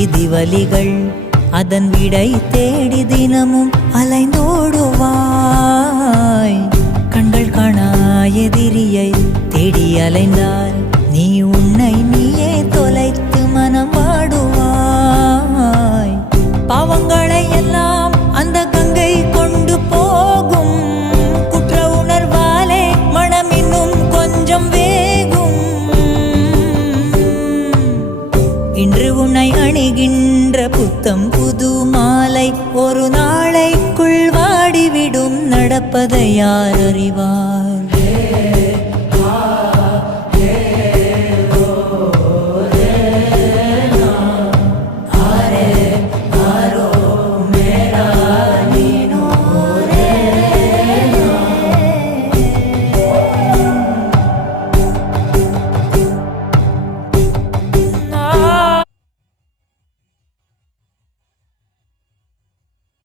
விதிவலிகள் அதன் விடை தேடி தினமும் அலைந்தோடுவாய். கண்கள் காணா எதிரியை தேடி அலைந்தால் நீ உன்னை நீயே தொலைத்து மனம் வாடுவாய். பாவங்களை எல்லாம் அந்த கங்கை கொண்டு போகும். குற்ற உணர்வாலே மனம் இன்னும் கொஞ்சம் வேகும். இன்று உன்னை அணிகின்ற புத்தம் புது மாலை ஒரு நாளைக்குள் வாடிவிடும். நடப்பதை யார் அறிவார்?